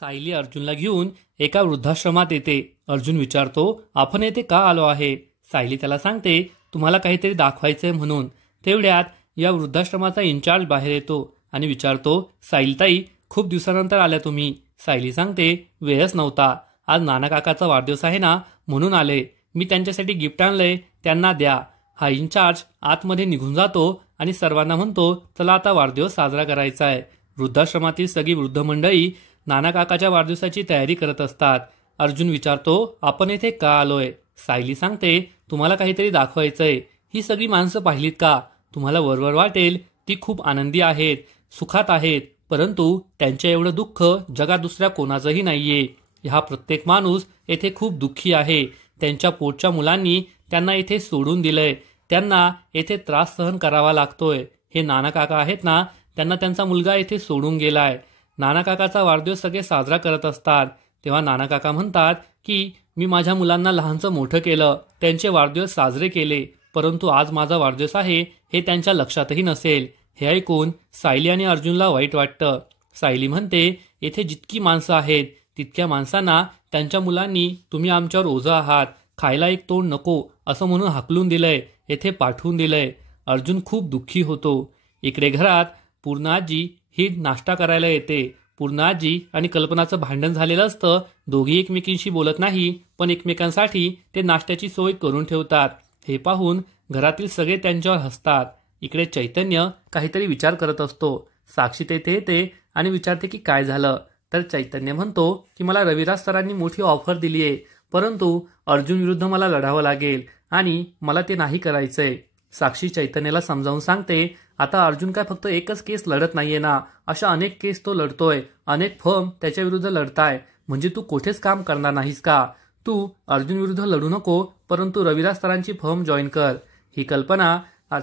सायली अर्जुनला घेऊन एका वृद्धाश्रमात येते. अर्जुन विचारतो, आपण येथे का आलो आहे? सायली त्याला सांगते, तुम्हाला काहीतरी दाखवायचंय म्हणून. तेवढ्यात या वृद्धाश्रमाचा इन्चार्ज बाहेर येतो आणि विचारतो, सायलीताई, खूप दिवसानंतर आल्या तुम्ही. सायली सांगते, वेळच नव्हता. आज नाना काकाचा वाढदिवस आहे ना, म्हणून आले. मी त्यांच्यासाठी गिफ्ट आणलंय, त्यांना द्या. हा इन्चार्ज आतमध्ये निघून जातो आणि सर्वांना म्हणतो, चला आता वाढदिवस साजरा करायचा आहे. वृद्धाश्रमातील सगळी वृद्ध मंडळी नाना काकाच्या वाढदिवसाची तयारी करत असतात. अर्जुन विचारतो, आपण येथे का आलोय? सायली सांगते, तुम्हाला काहीतरी दाखवायचंय. ही सगळी माणसं पाहिलीत का? तुम्हाला वरवर वाटेल ती खूप आनंदी आहेत, सुखात आहेत, परंतु त्यांच्या एवढं दुःख जगात दुसऱ्या कोणाचंही नाहीये. हा प्रत्येक माणूस येथे खूप दुःखी आहे. त्यांच्या पोटच्या मुलांनी त्यांना येथे सोडून दिलंय. त्यांना येथे त्रास सहन करावा लागतोय. हे नाना काका आहेत ना, त्यांना त्यांचा मुलगा येथे सोडून गेलाय. नाना काकाचा वाढदिवस सगळे साजरा करत असतात. तेव्हा नाना काका म्हणतात की मी माझ्या मुलांना लहानचं मोठं केलं, त्यांचे वाढदिवस साजरे केले, परंतु आज माझा वाढदिवस आहे हे त्यांच्या लक्षातही नसेल. हे ऐकून सायली आणि अर्जुनला वाईट वाटतं. सायली म्हणते, येथे जितकी माणसं आहेत तितक्या माणसांना त्यांच्या मुलांनी तुम्ही आमच्यावर ओझं आहात, खायला एक तोंड नको असं म्हणून हाकलून दिलंय, येथे पाठवून दिलंय. अर्जुन खूप दुःखी होतो. इकडे घरात पूर्णाजी ही नाश्ता करायला येते. पूर्णाजी आणि कल्पनाचं भांडण झालेलं असतं. दोघी एकमेकींशी बोलत नाही, पण एकमेकांसाठी ते नाश्त्याची सोय करून ठेवतात. हे पाहून घरातील सगळे त्यांच्यावर हसतात. इकडे चैतन्य काहीतरी विचार करत असतो. साक्षी तेथे येते आणि विचारते की काय झालं. तर चैतन्य म्हणतो की मला रविराज सरांनी मोठी ऑफर दिली आहे, परंतु अर्जुन विरुद्ध मला लढावं लागेल आणि मला ते नाही करायचंय. साक्षी चैतन्याला समजावून सांगते, आता अर्जुन काय फक्त एकच केस लढत नाहीये ना, अशा अनेक केस तो लढतोय, अनेक फर्म त्याच्या विरुद्ध लढताय. म्हणजे तू कुठेच काम करणार नाहीस का? तू अर्जुन विरुद्ध लढू नको, परंतु रविराज सरांची फर्म जॉईन कर. ही कल्पना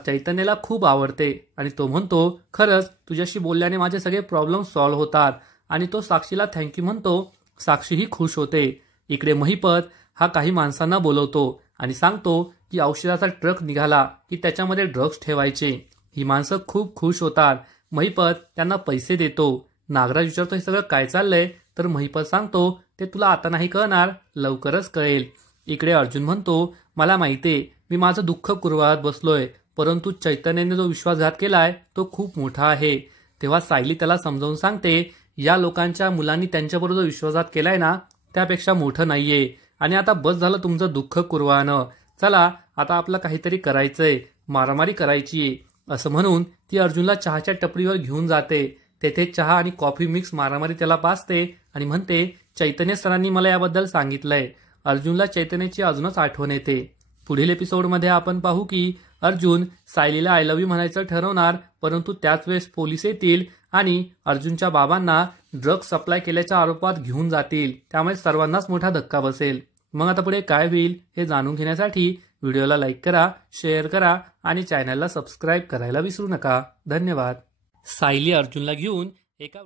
चैतन्याला खूप आवडते आणि तो म्हणतो, खरंच तुझ्याशी बोलल्याने माझे सगळे प्रॉब्लेम सॉल्व्ह होतात. आणि तो साक्षीला थँक्यू म्हणतो. साक्षीही खुश होते. इकडे महिपत हा काही माणसांना बोलवतो आणि सांगतो की औषधाचा ट्रक निघाला की त्याच्यामध्ये ड्रग्ज ठेवायचे. ही माणसं खूप खुश होतात. महिपत त्यांना पैसे देतो. नागराज विचारतो, हे सगळं काय चाललंय? तर महिपत सांगतो, ते तुला आता नाही कळणार, लवकरच कळेल. इकडे अर्जुन म्हणतो, मला माहितीये मी माझं दुःख कुरवाळत बसलोय, परंतु चैतन्याने जो विश्वासघात केलाय तो खूप मोठा आहे. तेव्हा सायली त्याला समजावून सांगते, या लोकांच्या मुलांनी त्यांच्याबरोबर जो विश्वासघात केलाय ना, त्यापेक्षा मोठं नाहीये. आणि आता बस झालं तुमचं दुःख कुरवाळणं. चला आता आपलं काहीतरी करायचंय, मारामारी करायची. असं म्हणून ती अर्जुनला चहाच्या टपरीवर घेऊन जाते. तेथे चहा आणि कॉफी मिक्स मारामारी त्याला पाजते आणि म्हणते, चैतन्य सरांनी मला याबद्दल सांगितलंय. अर्जुनला चैतन्याची अजूनच आठवण येते. पुढील एपिसोडमध्ये आपण पाहू की अर्जुन सायलीला आय लव्ह यू म्हणायचं ठरवणार, परंतु त्याच वेळेस पोलीस येतील आणि अर्जुनच्या बाबांना ड्रग्ज सप्लाय केल्याच्या आरोपात घेऊन जातील. त्यामुळे सर्वांनाच मोठा धक्का बसेल. मग आता पुढे काय होईल हे जाणून घेण्यासाठी व्हिडिओला लाईक करा, शेअर करा आणि चॅनलला सबस्क्राईब करायला विसरू नका. धन्यवाद. सायली अर्जुनला घेऊन एका